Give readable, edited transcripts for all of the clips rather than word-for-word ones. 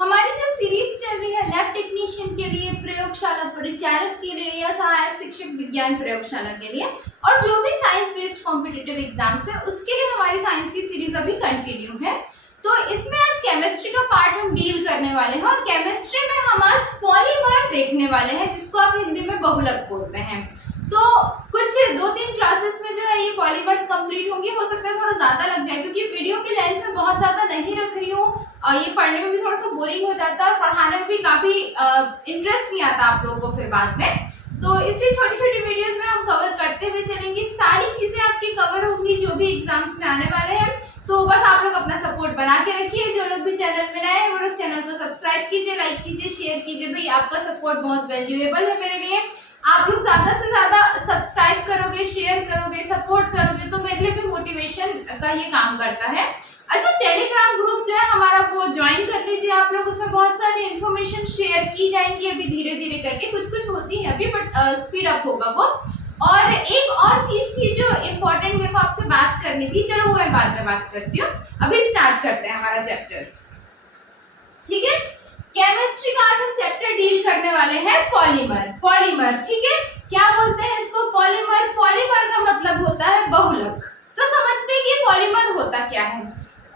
हमारी जो सीरीज चल रही है लैब टेक्नीशियन के लिए, प्रयोगशाला परिचालक के लिए या सहायक शिक्षक विज्ञान प्रयोगशाला के लिए, और जो भी साइंस बेस्ड कॉम्पिटिटिव एग्जाम्स है उसके लिए हमारी साइंस की सीरीज अभी कंटिन्यू है। तो इसमें आज केमिस्ट्री का पार्ट हम डील करने वाले हैं और केमिस्ट्री में हम आज पॉलीमर देखने वाले हैं, जिसको आप हिंदी में बहुलक बोलते हैं। तो कुछ 2-3 क्लासेस में जो है ये पॉलीमर्स कंप्लीट होंगी, हो सकता है थोड़ा ज्यादा लग जाए क्योंकि वीडियो की लेंथ में बहुत ज्यादा नहीं रख रही हूँ, ये पढ़ने में भी थोड़ा सा बोरिंग हो जाता है और पढ़ाने में भी काफी इंटरेस्ट नहीं आता आप लोगों को फिर बाद में। तो इसलिए छोटी छोटी वीडियोस में हम कवर करते हुए चलेंगे, सारी चीजें आपकी कवर होंगी जो भी एग्जाम्स में आने वाले हैं। तो बस आप लोग अपना सपोर्ट बना के रखिए, जो लोग भी चैनल में नए हैं वो लोग चैनल को सब्सक्राइब कीजिए, लाइक कीजिए, शेयर कीजिए। भाई आपका सपोर्ट बहुत वैल्यूएबल है मेरे लिए। आप लोग ज्यादा से ज्यादा सब्सक्राइब करोगे, शेयर करोगे, सपोर्ट करोगे तो मेरे लिए भी मोटिवेशन का ये काम करता है। अच्छा, टेलीग्राम ग्रुप जो है हमारा वो ज्वाइन कर लीजिए आप लोग, उसमें बहुत सारी इन्फॉर्मेशन शेयर की जाएंगी अभी धीरे धीरे करके, कुछ कुछ होती है अभी बट स्पीड अप होगा वो। और एक और चीज थी जो इम्पोर्टेंट मेरे को आपसे बात करनी थी, चलो वो मैं बाद में बात करती हूँ। अभी स्टार्ट करते हैं हमारा चैप्टर, ठीक है। केमिस्ट्री का आज हम चैप्टर डील करने वाले हैं पॉलीमर। पॉलीमर, ठीक है, क्या बोलते हैं इसको? पॉलीमर। पॉलीमर का मतलब होता है बहुलक। तो समझते हैं कि पॉलीमर होता क्या है।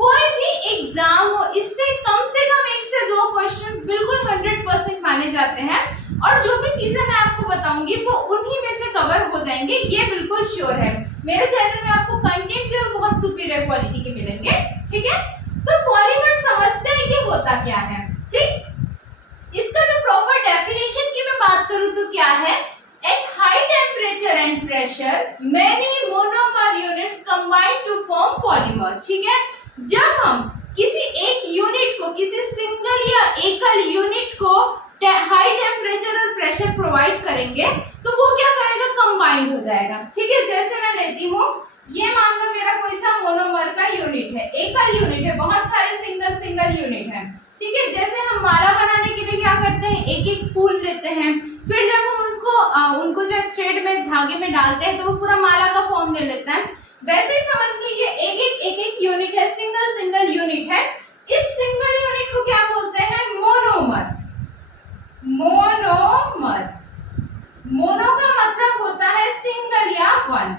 कोई भी एग्जाम हो, इससे कम 1 से 2 क्वेश्चंस बिल्कुल 100% माने जाते हैं, और जो भी चीजें मैं आपको बताऊंगी वो उन्हीं में से कवर हो जाएंगे, ये बिल्कुल श्योर है। मेरे चैनल में आपको कंटेंट जो है बहुत सुपीरियर क्वालिटी के मिलेंगे, ठीक है। तो पॉलीमर समझते हैं कि होता क्या है, ठीक। इसका जो प्रॉपर डेफिनेशन की मैं बात करूं तो क्या है? At high temperature and pressure many monomer units combine to form polymer, ठीक है। जब हम किसी एक यूनिट को, किसी सिंगल या एकल यूनिट को हाई टेम्परेचर और प्रेशर प्रोवाइड करेंगे तो वो क्या करेगा? कंबाइंड हो जाएगा, ठीक है। जैसे मैं लेती हूँ, ये मान लो मेरा कोई सा मोनोमर का यूनिट है, एकल यूनिट है, बहुत सारे सिंगल यूनिट है, ठीक है। जैसे हम माला बनाने के लिए क्या करते हैं? एक एक फूल लेते हैं, फिर जब हम उसको उनको जो थ्रेड में, धागे में डालते हैं तो वो पूरा माला का फॉर्म ले लेता है। वैसे ही समझ लीजिए एक एक यूनिट है, सिंगल यूनिट है। इस सिंगल यूनिट को क्या बोलते हैं? मोनोमर। मोनोमर, मोनो का मतलब होता है सिंगल या वन,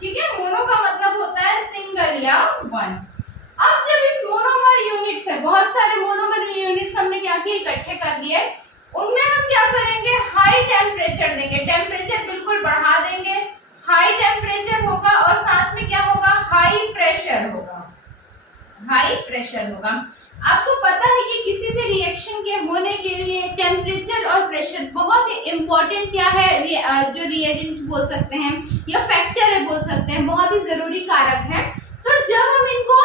ठीक है। मोनो का मतलब होता है सिंगल या वन। अब जब इस मोनोमर यूनिट्स है, बहुत सारे मोनोमर यूनिट्स हमने क्या किए? इकट्ठे कर लिए। उनमें हम क्या करेंगे? हाई टेम्परेचर देंगे, टेम्परेचर बिल्कुल बढ़ा देंगे, हाई टेम्परेचर होगा और साथ में क्या होगा? हाई प्रेशर होगा, हाई प्रेशर होगा। आपको पता है कि किसी भी रिएक्शन के होने के लिए टेम्परेचर और प्रेशर बहुत इंपॉर्टेंट क्या है, जो रिएजेंट बोल सकते हैं या फैक्टर है बोल सकते हैं, बहुत ही जरूरी कारक है। तो जब हम इनको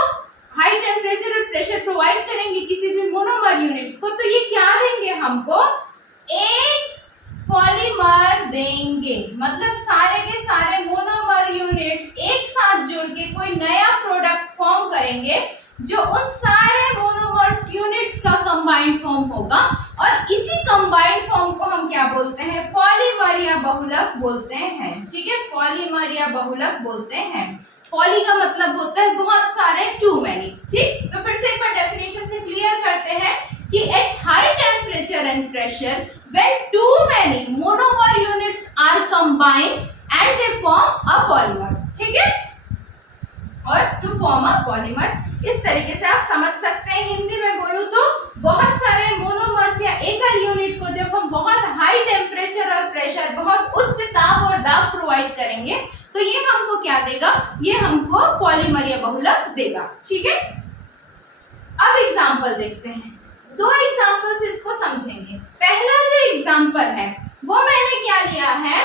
हाई टेम्परेचर और प्रेशर प्रोवाइड करेंगे किसी भी मोनोमर यूनिट्स को, तो ये क्या देंगे हमको? एक पॉलीमर देंगे। मतलब सारे के सारे मोनोमर यूनिट्स एक साथ जुड़ के कोई नया प्रोडक्ट फॉर्म करेंगे जो उन सारे मोनोमर्स यूनिट्स का कंबाइंड फॉर्म होगा, और इसी कंबाइंड फॉर्म को हम क्या बोलते हैं? पॉलीमर या बहुलक बोलते हैं, ठीक है। पॉलीमर या बहुलक बोलते हैं। पॉली का मतलब होता है बहुत सारे, टू मैनी, ठीक। तो फिर से एक बार डेफिनेशन से क्लियर करते हैं कि at high temperature and pressure when too many monomer units are combined and they form a polymer, ठीक है। और टू फॉर्म अ पॉलीमर, इस तरीके से आप समझ सकते हैं। हिंदी में बोलूं तो बहुत सारे मोनोमर्स या एकल यूनिट को जब हम बहुत हाई टेम्परेचर और प्रेशर, बहुत उच्च ताप और दाब प्रोवाइड करेंगे तो ये हमको क्या देगा? ये हमको पॉलीमर या बहुलक देगा, ठीक है। अब एग्जांपल देखते हैं, 2 एग्जांपल से इसको समझेंगे। पहला जो एग्जांपल है वो मैंने क्या लिया है?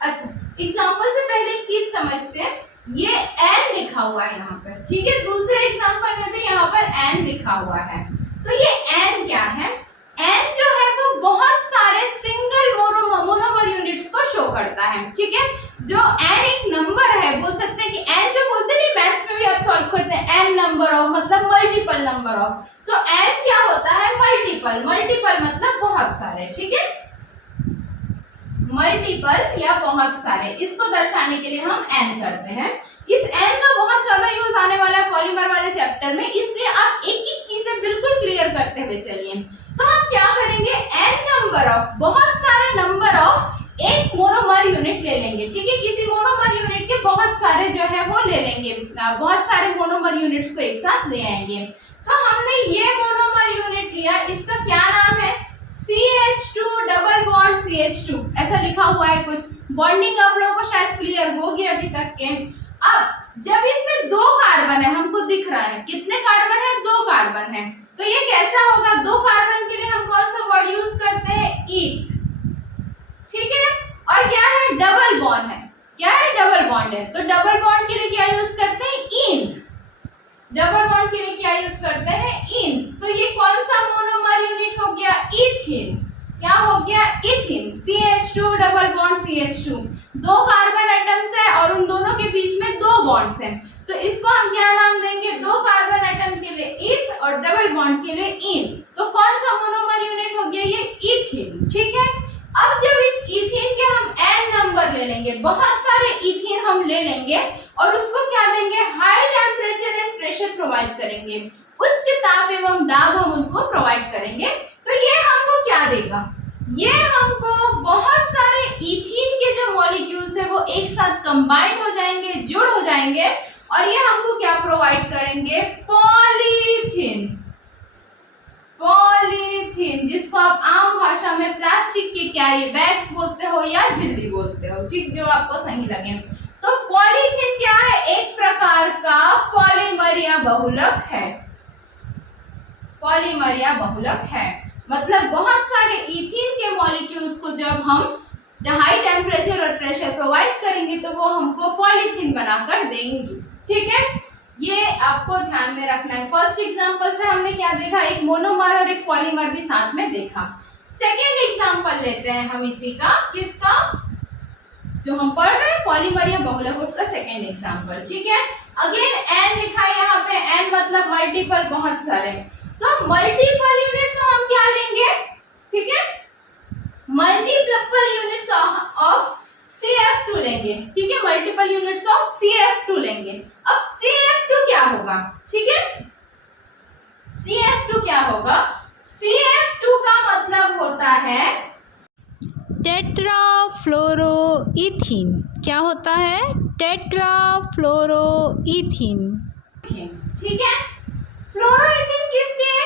अच्छा, एग्जांपल से पहले एक चीज समझते हैं, ये एन लिखा हुआ है यहाँ पर, ठीक है। दूसरे एग्जांपल में भी यहाँ पर एन लिखा हुआ है। तो ये एन क्या है? एन जो है वो बहुत सारे सिंगल मोनोमर यूनिट्स को शो करता है, ठीक है। जो एन एक नंबर है, बोल सकते हैं कि एन जो बोलते हैं मैथ्स में भी आप सॉल्व करते हैं, एन नंबर ऑफ मतलब मल्टीपल नंबर ऑफ। तो एन क्या होता है? मल्टीपल। मल्टीपल मतलब बहुत सारे, ठीक है। मल्टीपल या बहुत सारे, इसको दर्शाने के लिए हम एन करते हैं। इस n का बहुत ज्यादा यूज आने वाला है पॉलीमर वाले चैप्टर में, इसलिए आप एक एक चीजें बिल्कुल क्लियर करते हुए चलिए। तो हम क्या करेंगे, n नंबर ऑफ, बहुत सारे नंबर ऑफ एक मोनोमर यूनिट ले लेंगे, ठीक है। किसी मोनोमर यूनिट के बहुत सारे जो है वो ले लेंगे, बहुत सारे मोनोमर यूनिट्स को एक साथ ले आएंगे। तो हमने ये मोनोमर यूनिट लिया, इसका क्या नाम है, CH2 डबल बॉन्ड CH2 ऐसा लिखा हुआ है कुछ। बॉन्डिंग आप लोगों को शायद क्लियर होगी अभी तक के। अब जब इसमें 2 कार्बन है, हमको दिख रहा है कितने कार्बन है, 2 कार्बन है, तो ये कैसा होगा, 2 कार्बन के लिए हम कौन सा वर्ड यूज करते हैं, ईथ, ठीक है। और क्या है, डबल बॉन्ड है, क्या है, डबल बॉन्ड है, तो डबल बॉन्ड के लिए क्या यूज करते हैं, इन। डबल बॉन्ड के लिए क्या यूज करते हैं, इन। तो ये कौन सा मोनोमर यूनिट हो गया, इथीन। क्या हो गया, ethene, CH2 double bond CH2, 2 carbon atoms है और उन दोनों के बीच में 2 बॉन्ड्स हैं, तो इसको हम क्या नाम देंगे, 2 कार्बन एटम के लिए इथ और डबल बॉन्ड के लिए इन। तो कौन सा मोनोमर यूनिट हो गया, ये इथीन, ठीक है। अब जब इस इथीन के हम n नंबर ले लेंगे, बहुत सारे इथीन हम ले लेंगे और उसको क्या देंगे, high temperature and pressure provide करेंगे, उच्च ताप एवं दाब हम उनको प्रोवाइड करेंगे। तो ये हमको क्या देगा, ये हमको बहुत सारे इथीन के जो मॉलिक्यूल्स है वो एक साथ कंबाइन हो जाएंगे, जुड़ हो जाएंगे, और ये हमको क्या प्रोवाइड करेंगे, पॉलीथीन। पॉलीथीन जिसको आप आम भाषा में प्लास्टिक के कैरी बैग्स बोलते हो या झिल्ली बोलते हो, ठीक, जो आपको सही लगे। तो पॉलीथीन क्या है, एक प्रकार का पॉलीमर या बहुलक है, पॉलीमर या बहुलक है, मतलब बहुत सारे इथीन के मॉलिक्यूल्स को जब हम हाई टेम्परेचर और प्रेशर प्रोवाइड करेंगे तो वो हमको पॉलीथीन बनाकर देंगी, ठीक है। ये आपको ध्यान में रखना है। फर्स्ट एग्जांपल से हमने क्या देखा, एक मोनोमर और एक पॉलीमर भी साथ में देखा। सेकेंड एग्जांपल लेते हैं हम इसी का, किसका, जो हम पढ़ रहे हैं पॉलीमर या बहुलक, उसका सेकेंड एग्जांपल, ठीक है। अगेन n लिखा है यहाँ पे, n मतलब मल्टीपल, बहुत सारे, तो मल्टीपल यूनिट्स हम क्या लेंगे, ठीक है, मल्टीपल यूनिट्स ऑफ CF2 लेंगे, ठीक है, मल्टीपल यूनिट्स ऑफ CF2 लेंगे। अब CF2 क्या होगा, ठीक है, CF2 क्या होगा, CF2 का मतलब होता है टेट्राफ्लोरोइथीन। क्या होता है, टेट्राफ्लोरोइथीन, ठीक है। फ्लोरोइथीन किस लिए,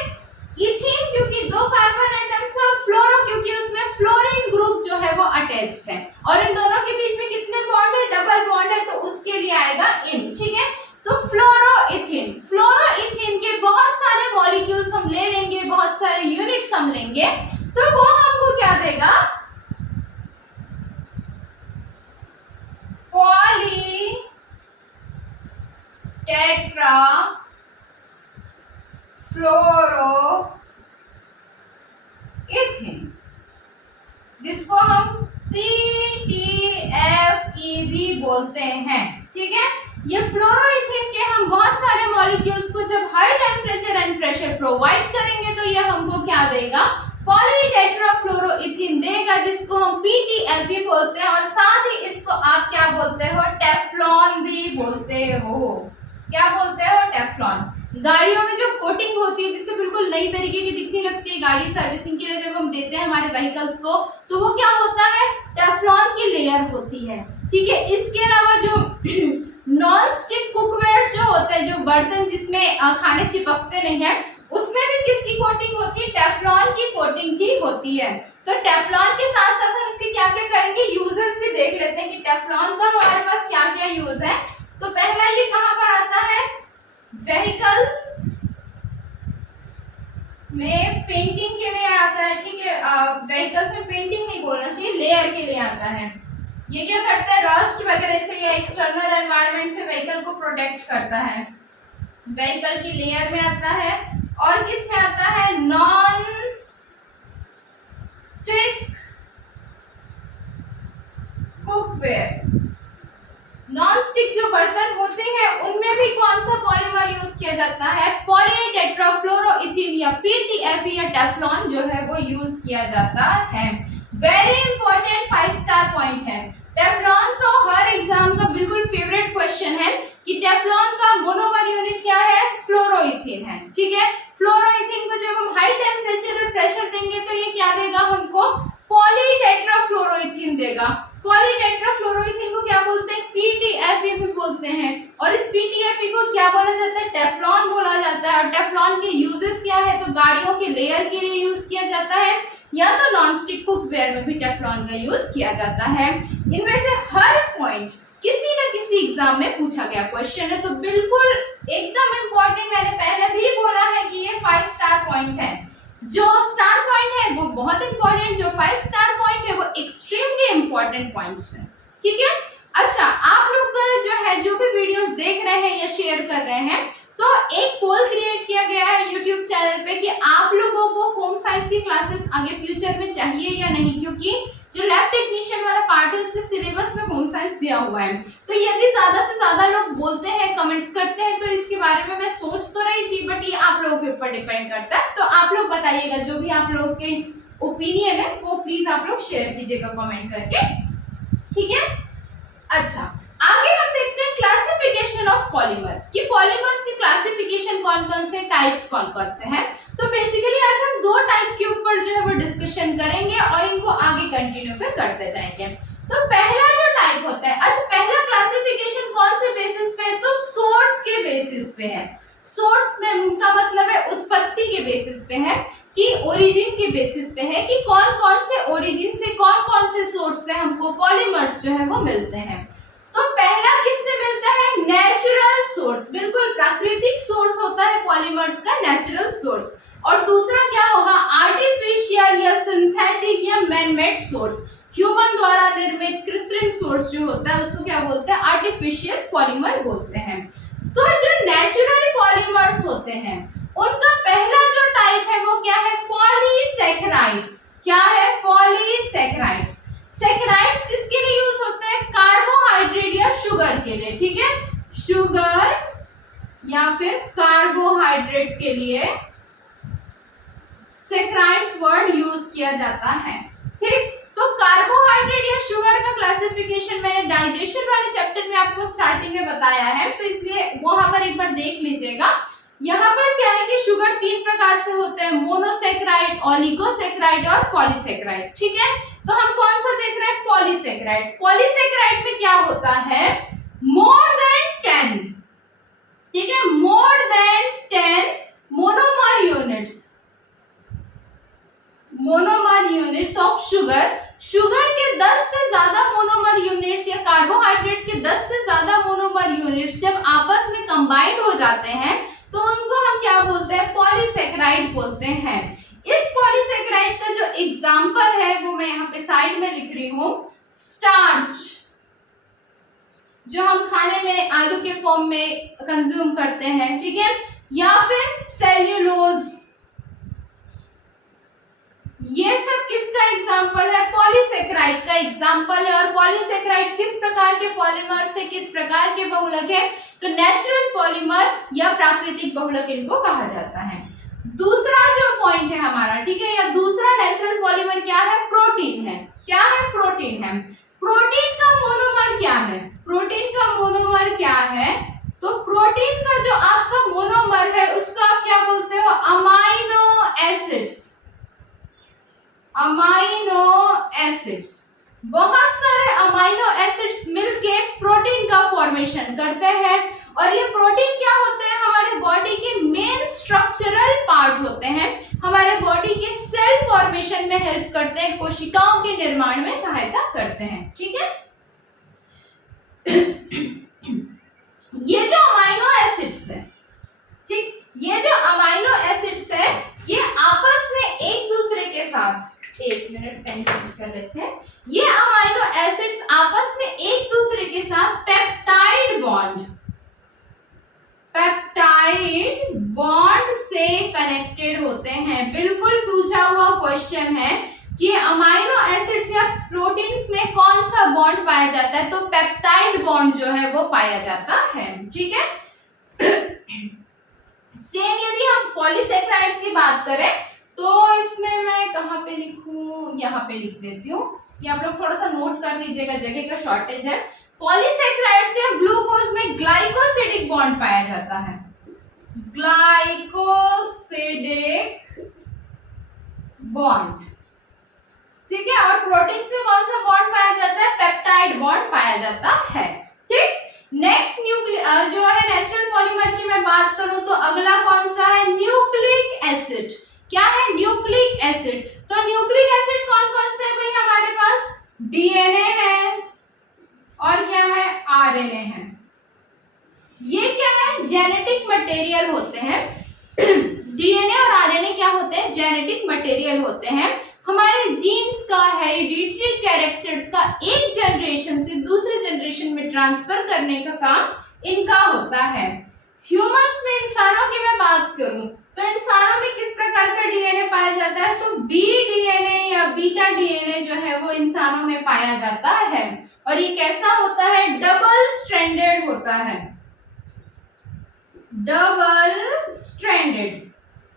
इथीन क्योंकि 2 कार्बन एटम्स और फ्लोरो क्योंकि उसमें फ्लोरीन ग्रुप जो है वो अटैच्ड है, और इन दोनों के बीच में कितने बॉन्ड है, डबल बॉन्ड है, तो उसके लिए आएगा इन, ठीक है। तो फ्लोरोइथीन, फ्लोरोइथीन के बहुत सारे मॉलिक्यूल्स हम ले लेंगे, बहुत सारे यूनिट्स हम लेंगे, तो वो हमको क्या देगा, पॉली टेट्रा फ्लोरोइथीन, जिसको हम PTFE भी बोलते हैं, ठीक है। ये फ्लोरोइथीन के हम बहुत सारे मॉलिक्यूल्स को जब high temperature and pressure provide करेंगे तो ये हमको क्या देगा, पॉलीटेट्राफ्लोरोइथीन देगा, जिसको हम PTFE बोलते हैं, और साथ ही इसको आप क्या बोलते हो, टेफ्लॉन भी बोलते हो। क्या बोलते हो, टेफ्लॉन। गाड़ियों में जो कोटिंग होती है जिससे बिल्कुल नई तरीके की दिखने लगती है, गाड़ी सर्विसिंग के लिए जब हम देते हैं हमारे व्हीकल्स को, तो वो क्या होता है, टेफ्लॉन की लेयर होती है, ठीक है। इसके अलावा जो नॉन स्टिक कुकवेयर्स जो होते हैं, जो बर्तन जिसमें खाने चिपकते नहीं है, उसमें भी किसकी कोटिंग होती है, टेफ्लॉन की कोटिंग ही होती है। तो टेफ्लॉन के साथ साथ हम इसके क्या क्या करेंगे, यूजेस भी देख लेते हैं कि टेफ्लॉन का हमारे पास क्या क्या यूज है। तो पहला ये कहाँ पर आता है, व्हीकल में पेंटिंग के लिए आता है, ठीक है। व्हीकल्स में पेंटिंग नहीं बोलना चाहिए, लेयर के लिए आता है। ये क्या करता है, रस्ट वगैरह से या एक्सटर्नल एनवायरनमेंट से व्हीकल को प्रोटेक्ट करता है, व्हीकल की लेयर में आता है। और किस में आता है, non stick cookware. Non stick जो बर्तन होते हैं उनमें भी कौन सा पॉलीमर यूज किया जाता है, पॉलीटेट्राफ्लोरोइथीन या PTFE या टेफ्लॉन जो है वो यूज किया जाता है। वेरी इंपॉर्टेंट 5 स्टार पॉइंट है। टेफ्लॉन तो हर एग्जाम का बिल्कुल फेवरेट क्वेश्चन है कि टेफ्लॉन का मोनोमर यूनिट क्या है, फ्लोरोइथीन है। ठीक है, फ्लोरोइथीन को जब हम हाई टेम्परेचर और प्रेशर देंगे तो ये क्या देगा हमको, पॉलीटेट्राफ्लोरोइथीन देगा। पॉलीटेट्राफ्लोरोइथीन को क्या बोलते हैं, पीटीएफई भी बोलते हैं। और इस पीटीएफई को क्या बोला जाता है, टेफ्लॉन बोला जाता है। और टेफ्लॉन के यूजेस क्या है, तो गाड़ियों के लेयर के लिए यूज किया जाता है, या तो नॉनस्टिक कुकवेयर में भी टेफ्लॉन का यूज किया जाता है। इनमें से हर पॉइंट किसी न किसी एग्जाम में पूछा गया क्वेश्चन है, तो बिल्कुल एकदम इम्पोर्टेंट। मैंने पहले भी बोला है कि ये 5 स्टार पॉइंट है। जो स्टार पॉइंट है वो बहुत इंपॉर्टेंट, जो 5 स्टार पॉइंट है वो एक्सट्रीमली इंपॉर्टेंट पॉइंट्स हैं। ठीक है, अच्छा आप लोग जो है जो भी वीडियोस देख रहे हैं या शेयर कर रहे हैं, तो एक पोल क्रिएट किया गया है यूट्यूब चैनल पे कि आप लोगों को होम साइंस की क्लासेस आगे फ्यूचर में चाहिए या नहीं, क्योंकि जो लैब टेक्नीशियन वाला पार्ट है उसके सिलेबस में होम साइंस दिया हुआ है। तो यदि ज्यादा से ज्यादा लोग बोलते हैं, कमेंट्स करते हैं, तो इसके बारे में मैं सोच तो रही थी, बट ये आप लोगों के ऊपर डिपेंड करता है। तो आप लोग बताइएगा, जो भी आप लोगों के ओपिनियन है वो प्लीज आप लोग शेयर कीजिएगा कमेंट करके। ठीक है, अच्छा आगे हम देखते हैं क्लासिफिकेशन ऑफ पॉलीमर, कि पॉलीमर्स की क्लासिफिकेशन कौन कौन से टाइप्स कौन कौन से हैं। तो बेसिकली आज हम 2 टाइप के ऊपर जो है वो डिस्कशन करेंगे और इनको आगे कंटिन्यू फिर करते जाएंगे। तो पहला जो टाइप होता है, आज पहला क्लासिफिकेशन कौन से बेसिस पे है, तो सोर्स के बेसिस पे है। सोर्स में का मतलब है उत्पत्ति के बेसिस पे है, कि ओरिजिन के बेसिस पे है, कि कौन कौन से ओरिजिन से, कौन कौन से सोर्स से हमको पॉलीमर्स जो है वो मिलते हैं। तो पहला किससे मिलता है, नेचुरल सोर्स, बिल्कुल प्राकृतिक सोर्स होता है पॉलीमर्स का, नेचुरल सोर्स। और दूसरा क्या होगा, आर्टिफिशियल या सिंथेटिक या मैनमेड सोर्स, ह्यूमन द्वारा निर्मित कृत्रिम सोर्स जो होता है उसको क्या बोलते हैं, आर्टिफिशियल पॉलीमर बोलते हैं। तो जो नेचुरल पॉलीमर्स होते हैं उनका पहला जो टाइप है वो क्या है, पॉलीसैकेराइड्स। क्या है, पॉलीसैकेराइड्स। सैकेराइड्स किसके लिए यूज होते हैं, कार्बोहाइड्रेट या शुगर के लिए। ठीक है, शुगर या फिर कार्बोहाइड्रेट के लिए सैकेराइड्स वर्ड यूज किया जाता है। ठीक, तो कार्बोहाइड्रेट या शुगर का क्लासिफिकेशन मैंने डाइजेशन वाले चैप्टर में आपको स्टार्टिंग में बताया है, तो इसलिए वहां पर एक बार देख लीजिएगा। यहाँ पर क्या है कि शुगर 3 प्रकार से होते हैं, मोनोसैकेराइड, ओलिगोसैकेराइड और पॉलीसैकेराइड। ठीक है, तो हम कौन सा देख रहे हैं, पॉलीसैकेराइड। पॉलीसैकेराइड में क्या होता है, मोर देन 10, ठीक है, मोर than 10 monomer units, monomer units of sugar. Sugar के 10 से ज्यादा मोनोमर यूनिट्स या कार्बोहाइड्रेट के 10 से ज्यादा मोनोमर यूनिट्स जब आपस में कंबाइंड हो जाते हैं तो उनको हम क्या बोलते हैं, पॉलीसैकेराइड बोलते हैं। इस पॉलीसैकेराइड का जो एग्जांपल है वो मैं यहाँ पे साइड में लिख रही हूँ, स्टार्च, जो हम खाने में आलू के फॉर्म में कंज्यूम करते हैं। ठीक है, या फिर सेल्यूलोज, ये सब किसका एग्जाम्पल है, पॉलीसैकेराइड का एग्जाम्पल है। और पॉलीसैकेराइड किस प्रकार के पॉलीमर से किस प्रकार के बहुलक है, तो नेचुरल पॉलीमर या प्राकृतिक बहुलक इनको कहा जाता है। दूसरा जो पॉइंट है हमारा, ठीक है, या दूसरा नेचुरल पॉलीमर क्या है, प्रोटीन है। क्या है, प्रोटीन है। प्रोटीन का मोनोमर क्या है, प्रोटीन का मोनोमर क्या है, तो प्रोटीन का जो आपका मोनोमर है उसको आप क्या बोलते हो, अमाइनो एसिड्स। अमाइनो एसिड्स, बहुत सारे अमाइनो एसिड्स मिलके प्रोटीन का फॉर्मेशन करते हैं। और ये प्रोटीन क्या होते हैं, हमारे बॉडी के मेन स्ट्रक्चरल पार्ट होते हैं, हमारे बॉडी के सेल फॉर्मेशन में हेल्प करते हैं, कोशिकाओं के निर्माण में सहायता करते हैं। ठीक है, ये जो अमाइनो एसिड्स है, ठीक, ये जो अमाइनो एसिड्स है ये आपस में एक दूसरे के साथ, एक मिनट पेन चेंज कर लेते हैं, ये अमाइनो एसिड्स आपस में एक दूसरे के साथ पेप्टाइड बॉन्ड से कनेक्टेड होते हैं। बिल्कुल पूछा हुआ क्वेश्चन है कि अमाइनो एसिड्स या प्रोटीन्स में कौन सा बॉन्ड पाया जाता है, तो पेप्टाइड बॉन्ड जो है वो पाया जाता है। ठीक है, सेम यदि हम पॉलीसैकेराइड्स की बात करें तो इसमें मैं कहाँ पे लिखूं, यहाँ पे लिख देती हूँ, ये आप लोग थोड़ा सा नोट कर लीजिएगा, जगह का शॉर्टेज है। पॉलीसैकेराइड्स या ग्लूकोज में ग्लाइकोसिडिक बॉन्ड पाया जाता है, ग्लाइकोसिडिक बॉन्ड, ठीक है। और प्रोटीन्स में कौन सा बॉन्ड पाया जाता है, पेप्टाइड बॉन्ड पाया जाता है, ठीक। नेक्स्ट जो है नेचुरल पॉलीमर की मैं बात करूं तो अगला कौन सा है, न्यूक्लिक एसिड। क्या है, न्यूक्लिक एसिड। तो न्यूक्लिक एसिड कौन कौन से है भाई हमारे पास, डीएनए है और क्या है, आरएनए है। ये क्या है, जेनेटिक मटेरियल होते हैं। डीएनए और आरएनए क्या होते हैं, जेनेटिक मटेरियल होते हैं। हमारे जीन्स का, हेरिडिटरी कैरेक्टर्स का एक जनरेशन से दूसरे जनरेशन में ट्रांसफर करने का काम इनका होता है। ह्यूमंस में, इंसानों की मैं बात करूं तो इंसानों में किस प्रकार का डीएनए पाया जाता है, तो बी डीएनए या बीटा डीएनए जो है वो इंसानों में पाया जाता है। और ये कैसा होता है, डबल स्ट्रैंडेड होता है, डबल स्ट्रैंडेड,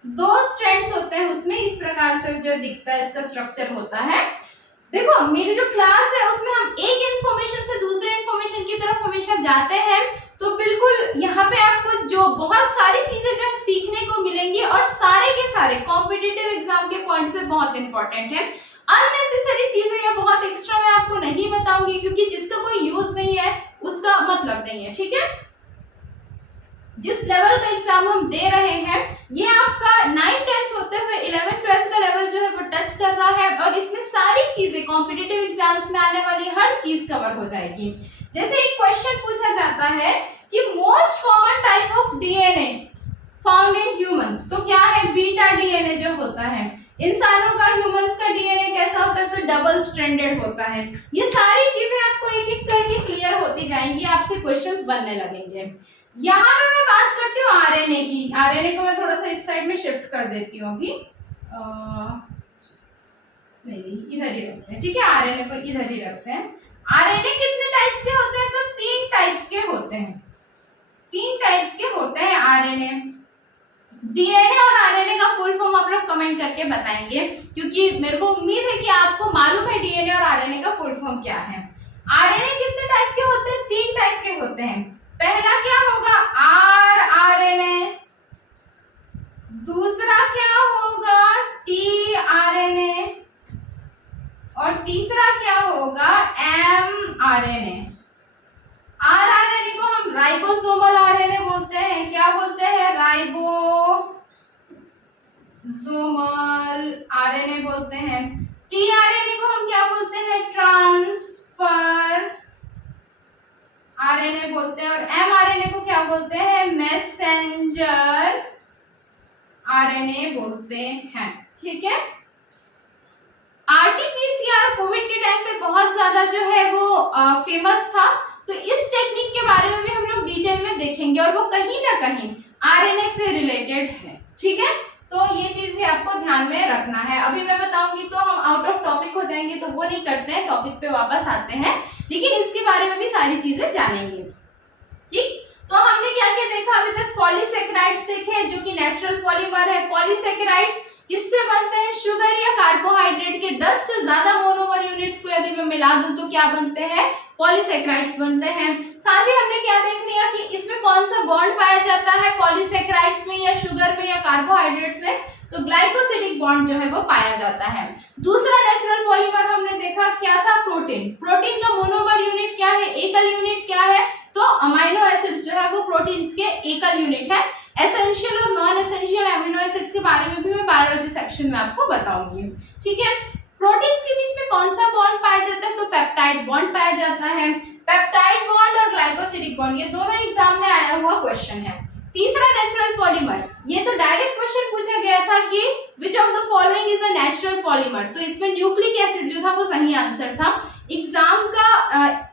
2 स्ट्रैंड्स होते हैं उसमें। इस प्रकार से जो दिखता है इसका स्ट्रक्चर होता है। देखो मेरी जो क्लास है उसमें हम एक इंफॉर्मेशन से दूसरे इंफॉर्मेशन की तरफ हमेशा जाते हैं, तो बिल्कुल यहाँ पे आपको जो बहुत सारी चीजें जो है सीखने को मिलेंगी और सारे के सारे कॉम्पिटिटिव एग्जाम के पॉइंट से बहुत इंपॉर्टेंट है। अननेसेसरी चीजें या बहुत एक्स्ट्रा मैं आपको नहीं बताऊंगी, क्योंकि जिसका कोई यूज नहीं है उसका मतलब नहीं है, ठीक है। जिस लेवल का एग्जाम हम दे रहे हैं ये आपका 9th 10th होते हुए 11th 12th का लेवल जो है वो टच कर रहा है, और इसमें सारी चीजें कॉम्पिटिटिव एग्जाम्स में आने वाली हर चीज कवर हो जाएगी। जैसे एक क्वेश्चन पूछा जाता है कि most common type of DNA found in humans, तो क्या है, बीटा डीएनए जो होता है। इंसानों का, ह्यूमंस का डीएनए कैसा होता है, तो डबल स्ट्रैंडेड होता है। ये सारी चीजें आपको एक एक करके क्लियर होती जाएंगी, आपसे क्वेश्चंस बनने लगेंगे। यहाँ पे मैं बात करती हूँ आरएनए की। आरएनए को मैं थोड़ा सा इस साइड में शिफ्ट कर देती हूँ अभी, नहीं इधर ही रखते हैं, ठीक है। आरएनए को इधर ही रखते हैं। आरएनए कितने टाइप्स के होते हैं, तो 3 टाइप्स के होते हैं, 3 टाइप्स के होते हैं आरएनए। डीएनए और आरएनए का फुल फॉर्म आप लोग कमेंट करके बताएंगे, क्योंकि मेरे को उम्मीद है कि आपको मालूम है डीएनए और आरएनए का फुल फॉर्म क्या है। आरएनए कितने टाइप के होते हैं, 3 टाइप के होते हैं। पहला क्या होगा, आरएनए, दूसरा क्या होगा, टीआरएनए, और तीसरा क्या होगा, एमआरएनए। आरएनए को हम राइबोसोमल आरएनए बोलते हैं। क्या बोलते हैं, राइबोसोमल आरएनए बोलते हैं। टीआरएनए को हम क्या बोलते हैं, ट्रांसफर आरएनए बोलते हैं। और एमआरएनए को क्या बोलते हैं, मैसेंजर आरएनए बोलते हैं, ठीक है। आरटीपीसीआर कोविड के टाइम पे बहुत ज्यादा जो है वो फेमस था, तो इस टेक्निक के बारे में भी हम लोग डिटेल में देखेंगे, और वो कहीं ना कहीं आरएनए से रिलेटेड है, ठीक है। तो ये चीज भी आपको ध्यान में रखना है। अभी मैं बताऊंगी तो हम आउट ऑफ टॉपिक हो जाएंगे, तो वो नहीं करते हैं, टॉपिक पे वापस आते हैं, लेकिन इसके बारे में भी सारी चीजें जानेंगे, ठीक। तो हमने क्या क्या देखा अभी तक, पॉलीसैकेराइड्स देखे जो कि नेचुरल पॉलीमर है। पॉलीसैकेराइड्स किससे बनते हैं, शुगर या कार्बोहाइड्रेट के 10 से ज्यादा मोनोमर यूनिट्स को यदि मैं मिला दूं तो क्या बनते हैं, पॉलीसैकेराइड्स बनते हैं। साथ ही हमने क्या देख लिया कि इसमें कौन सा बॉन्ड पाया जाता है, पॉलीसैकेराइड्स में या शुगर में या कार्बोहाइड्रेट्स में, तो ग्लाइकोसिडिक बॉन्ड जो है वो पाया जाता है। दूसरा नेचुरल पॉलीमर हमने देखा क्या था, प्रोटीन। प्रोटीन का मोनोमर यूनिट क्या है, एकल यूनिट क्या है, तो अमीनो एसिड्स जो है वो प्रोटीन्स के एकल यूनिट है। एसेंशियल और नॉन एसेंशियल अमीनो एसिड्स के बारे में भी मैं बायोलॉजी सेक्शन में आपको बताऊंगी, ठीक है। प्रोटीन्स के बीच में कौन सा बॉन्ड पाया जाता है, तो पेप्टाइड बॉन्ड पाया जाता है। पेप्टाइड बॉन्ड और ग्लाइकोसिडिक बॉन्ड ये दोनों एग्जाम में आया हुआ क्वेश्चन है। तीसरा नेचुरल पॉलीमर, ये तो डायरेक्ट क्वेश्चन पूछा गया था कि which of the following is a natural polymer, तो इसमें न्यूक्लिक एसिड जो था वो सही आंसर था। एग्जाम का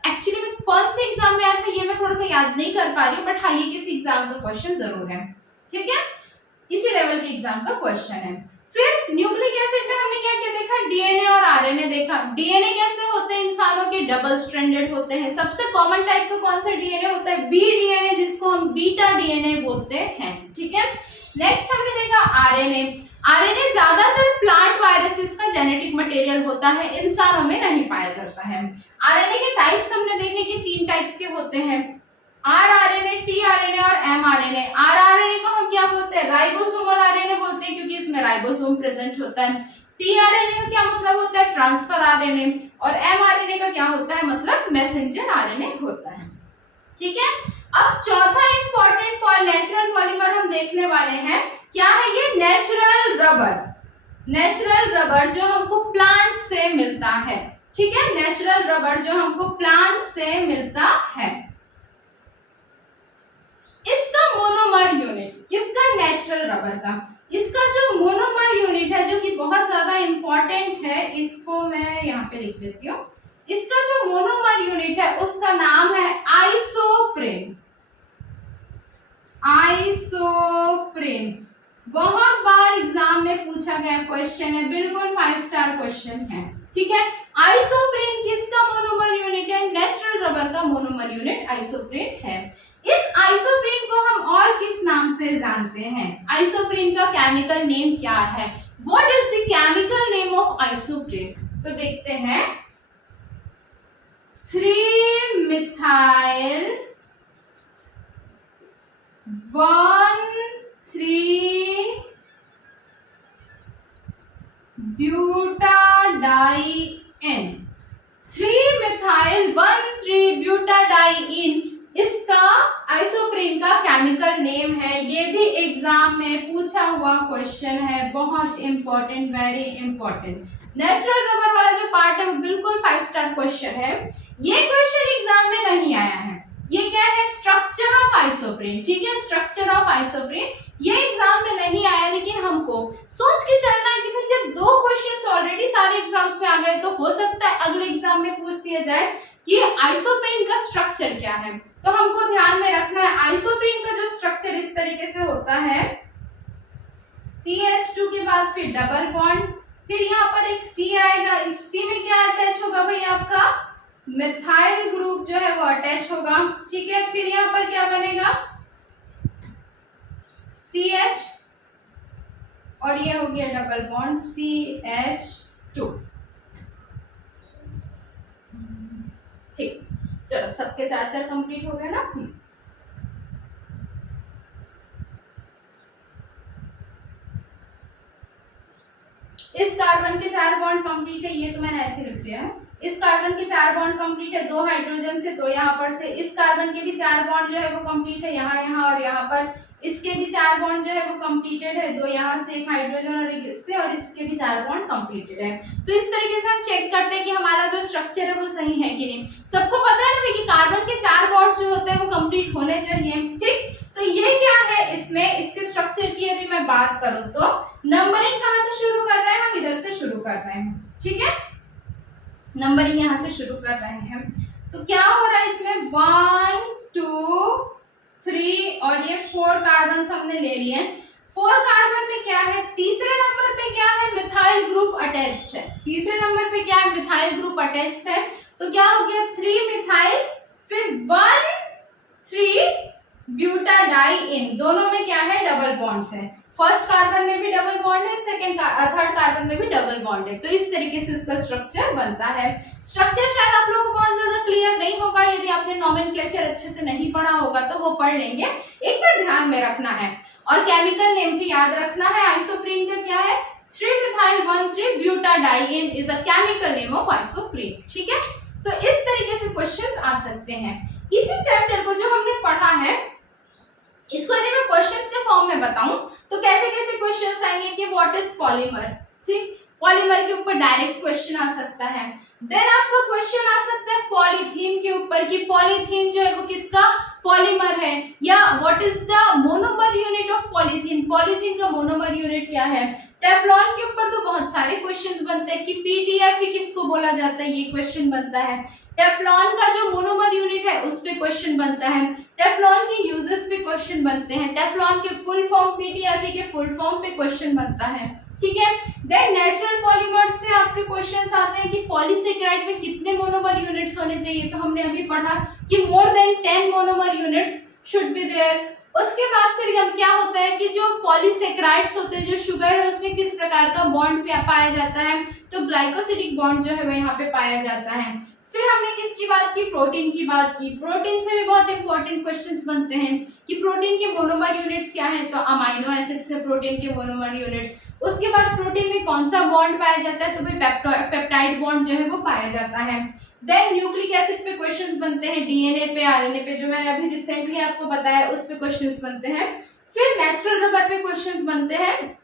एक्चुअली में कौन से एग्जाम में आया था ये मैं थोड़ा सा याद नहीं कर पा रही हूँ, बट हाँ ये किसी एग्जाम का क्वेश्चन जरूर है, ठीक है, इसी लेवल के एग्जाम का क्वेश्चन है। फिर न्यूक्लिक एसिड में हमने क्या क्या देखा, डीएनए और आरएनए देखा। डीएनए कैसे होते हैं, इंसानों के डबल स्ट्रैंडेड होते हैं। सबसे कॉमन टाइप का कौन सा डीएनए होता है, बी डीएनए, जिसको हम बीटा डीएनए बोलते हैं, ठीक है। नेक्स्ट हमने देखा आरएनए। आरएनए ज्यादातर प्लांट वायरसेस का जेनेटिक मटेरियल होता है, इंसानों में नहीं पाया जाता है। आरएनए के टाइप्स हमने देखे कि 3 टाइप्स होते हैं rRNA, tRNA और mRNA। rRNA को हम क्या बोलते हैं? राइबोसोमल आरएनए बोलते हैं क्योंकि इसमें राइबोसोम प्रेजेंट होता है। tRNA का क्या मतलब होता है? Transfer RNA. और mRNA का क्या होता है? मतलब मैसेंजर आरएनए होता है। ठीक है। अब चौथा इंपॉर्टेंट नेचुरल पॉलीमर हम देखने वाले हैं, क्या है ये? Natural rubber. नेचुरल रबर जो हमको प्लांट से मिलता है। ठीक है, नेचुरल रबर जो हमको प्लांट से मिलता है। इसका मोनोमर यूनिट, किसका? नेचुरल रबर का। इसका जो मोनोमर यूनिट है जो कि बहुत ज्यादा इंपॉर्टेंट है, इसको मैं यहाँ पे लिख देती हूँ। इसका जो मोनोमर यूनिट है उसका नाम है आइसोप्रेन। आइसोप्रेन बहुत बार एग्जाम में पूछा गया क्वेश्चन है, बिल्कुल 5 स्टार क्वेश्चन है। ठीक है, आइसोप्रेन किसका मोनोमर यूनिट है? नेचुरल रबर का मोनोमर यूनिट आइसोप्रेन है। इस आइसोप्रेन को हम और किस नाम से जानते हैं? आइसोप्रेन का केमिकल नेम क्या है? What is the chemical name of isoprene? तो देखते हैं, 3-methyl 1,3-butadiene। 3-methyl 1,3-butadiene इसका आइसोप्रेन का केमिकल नेम है। ये भी एग्जाम में पूछा हुआ क्वेश्चन है, बहुत important, very important. Natural rubber वाला जो पार्ट है वो बिल्कुल 5 स्टार क्वेश्चन है। ये क्वेश्चन एग्जाम में नहीं आया है। ये क्या है? Structure of isoprene. ठीक है, स्ट्रक्चर ऑफ आइसोप्रेन ये एग्जाम में नहीं आया, लेकिन हमको सोच के चलना है कि फिर जब 2 क्वेश्चंस ऑलरेडी सारे एग्जाम्स में आ गए तो हो सकता है अगले एग्जाम में पूछ दिया जाए कि आइसोप्रेन का स्ट्रक्चर क्या है। तो हमको ध्यान में रखना है आइसोप्रेन का जो स्ट्रक्चर इस तरीके से होता है, CH2 के बाद फिर डबल बॉन्ड, फिर यहाँ पर एक C आएगा, इस C में क्या अटैच होगा भाई? आपका मिथाइल ग्रुप जो है वो अटैच होगा। ठीक है, फिर यहाँ पर क्या बनेगा? CH और ये हो गया डबल बॉन्ड CH2। ठीक, चलो सबके 4 कंप्लीट हो गए ना। इस कार्बन के 4 बॉन्ड कंप्लीट है, ये तो मैंने ऐसे लिख लिया है। इस कार्बन के 4 बॉन्ड कंप्लीट है, 2 हाइड्रोजन से, 2 यहाँ पर से। इस कार्बन के भी 4 बॉन्ड जो है वो कंप्लीट है, यहाँ यहाँ और यहाँ पर। इसके भी 4 बॉन्ड जो है वो कंप्लीटेड है, 2 यहाँ से, 1 हाइड्रोजन और 1 इससे, और इसके भी 4 बॉन्ड कंप्लीटेड है। तो इस तरीके से हम चेक करते हैं कि हमारा जो स्ट्रक्चर है वो सही है कि नहीं। सबको पता है ना कि कार्बन के 4 बॉन्ड जो होते हैं वो कंप्लीट होने चाहिए। ठीक, तो ये क्या है इसमें, इसके स्ट्रक्चर की यदि मैं बात करूं तो नंबरिंग कहाँ से शुरू कर रहे हैं? हम इधर से शुरू कर रहे हैं। ठीक है, नंबरिंग यहाँ से शुरू कर रहे हैं। तो क्या हो रहा है इसमें? 1 2 3 और ये 4 कार्बन हमने ले लिए। 4 कार्बन में क्या है? तीसरे नंबर पे क्या है? मिथाइल ग्रुप अटैच्ड है। तीसरे नंबर पे क्या है? मिथाइल ग्रुप अटैच्ड है। तो क्या हो गया? 3 मिथाइल फिर 1,3-ब्यूटाडाइइन, दोनों में क्या है? डबल बॉन्ड्स है। फर्स्ट कार्बन में भी डबल बॉन्ड है, थर्ड कार्बन में भी डबल बॉन्ड है। तो इस तरीके से इसका स्ट्रक्चर बनता है। स्ट्रक्चर शायद आप लोगों को बहुत ज्यादा क्लियर नहीं होगा, यदि आपने नॉमेनक्लेचर अच्छे से नहीं पढ़ा होगा तो वो पढ़ लेंगे, एक बार ध्यान में रखना है। और केमिकल नेम भी याद रखना है। आइसोप्रीन का क्या है? 3-methyl 1,3-butadiene is a chemical name of isoprene. ठीक है, तो इस तरीके से क्वेश्चंस आ सकते हैं। इसी चैप्टर को जो हमने पढ़ा है, इसको यदि मैं क्वेश्चंस के फॉर्म में बताऊं तो कैसे कैसे क्वेश्चंस आएंगे कि व्हाट इज पॉलीमर। ठीक, पॉलीमर के ऊपर डायरेक्ट क्वेश्चन आ सकता है। देन आपका क्वेश्चन आ सकता है पॉलीथीन के ऊपर कि पॉलीथीन जो है वो किसका पॉलीमर है, या what is the monomer unit of polythene, polythene का मोनोमर यूनिट क्या है। टेफ्लॉन के ऊपर तो बहुत सारे क्वेश्चंस बनते हैं कि पीटीएफ किसको बोला जाता है, ये क्वेश्चन बनता है। टेफ्लॉन का जो मोनोमर यूनिट है उस पे क्वेश्चन बनता है। टेफ्लॉन के यूजेस पे क्वेश्चन बनते हैं। टेफ्लॉन के फुल फॉर्म, पीटीएफ के फुल फॉर्म पे क्वेश्चन बनता है। ठीक है, देन नेचुरल पॉलीमर्स से आपके क्वेश्चंस आते हैं कि पॉलीसेकेराइड में कितने मोनोमर यूनिट्स होने चाहिए। तो हमने अभी पढ़ा कि more than 10 monomer units should be there. उसके बाद फिर हम क्या होता है कि जो पॉलीसेकेराइड्स होते हैं, जो शुगर है उसमें किस प्रकार का बॉन्ड पाया जाता है, तो ग्लाइकोसिडिक बॉन्ड जो है वो यहाँ पे पाया जाता है। फिर हमने किसकी बात की, प्रोटीन की बात की। प्रोटीन से भी बहुत इंपॉर्टेंट क्वेश्चंस बनते हैं कि प्रोटीन के मोनोमर यूनिट्स क्या है, तो अमाइनो एसिड्स है प्रोटीन के मोनोमर यूनिट्स। उसके बाद प्रोटीन में कौन सा बॉन्ड पाया जाता है, तो भाई पेप्टाइड बॉन्ड जो है वो पाया जाता है। देन न्यूक्लिक एसिड पे क्वेश्चंस बनते हैं, डीएनए पे, आरएनए पे, जो मैंने अभी रिसेंटली आपको बताया उस पे क्वेश्चंस बनते हैं। फिर नेचुरल रबर पे क्वेश्चंस बनते हैं,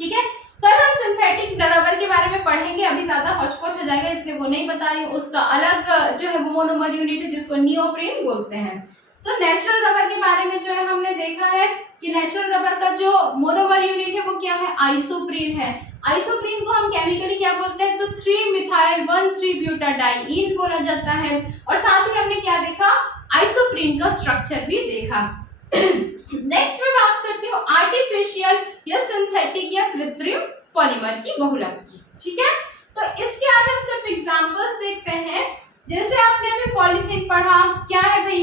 ठीक है। कल हम सिंथेटिक रबर के बारे में पढ़ेंगे, अभी ज्यादा हौच-पौच हो जाएगा इसलिए वो नहीं बता रही हूँ। उसका अलग जो है वो मोनोमर यूनिट है जिसको नियोप्रीन बोलते हैं। तो नेचुरल रबर के बारे में जो है हमने देखा है कि नेचुरल रबर का जो मोनोमर यूनिट है वो क्या है, आइसोप्रीन है। आइसोप्रीन को हम केमिकली क्या बोलते हैं, तो 3-मिथाइल-1,3-ब्यूटाडाइईन बोला जाता है। और साथ ही हमने क्या देखा, आइसोप्रीन का स्ट्रक्चर भी देखा। नेक्स्ट मैं बात करती हूँ आर्टिफिशियल या सिंथेटिक या कृत्रिम पॉलीमर की, बहुलक की, ठीक है। तो इसके आज हम सिर्फ एग्जांपल्स देखते हैं। जैसे आपने अभी पॉलीथीन पढ़ा, क्या है भाई,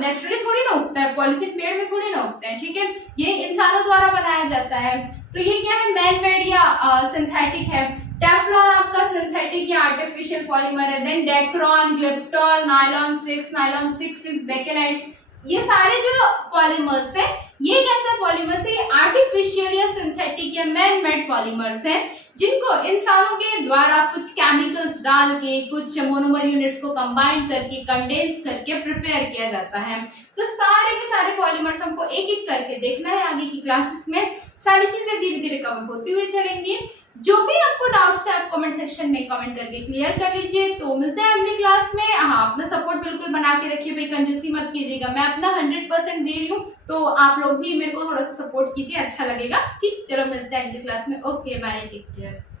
नेचुरली थोड़ी ना उगता है, पॉलीथीन पेड़ में थोड़ी ना उगता है, ठीक है, ये इंसानों द्वारा बनाया जाता है। तो ये क्या है, मैन मेड या सिंथेटिक है। टेफ्लॉन आपका सिंथेटिक या आर्टिफिशियल पॉलीमर है। देन डेक्रॉन, ग्लिप्टॉल, नायलॉन 6, बेकेलाइट, ये सारे जो पॉलीमर्स हैं ये कैसे पॉलीमर्स है, ये आर्टिफिशियल या सिंथेटिक या मैन मेड पॉलीमर्स हैं जिनको इंसानों के द्वारा कुछ केमिकल्स डाल के, कुछ मोनोमर यूनिट्स को कंबाइन करके, कंडेंस करके प्रिपेयर किया जाता है। तो सारे के सारे पॉलीमर्स हमको एक एक करके देखना है आगे की क्लासेस में। सारी चीजें धीरे धीरे कवर होती हुई चलेंगी। जो भी आपको डाउट्स है आप कमेंट सेक्शन में कमेंट करके क्लियर कर लीजिए। तो मिलते हैं अगली क्लास में। हाँ, अपना सपोर्ट बिल्कुल बना के रखिए भाई, कंजूसी मत कीजिएगा। मैं अपना 100% दे रही हूँ, तो आप लोग भी मेरे को थोड़ा सा सपोर्ट कीजिए, अच्छा लगेगा। ठीक, चलो मिलते हैं अगली क्लास में। Okay bye, take care.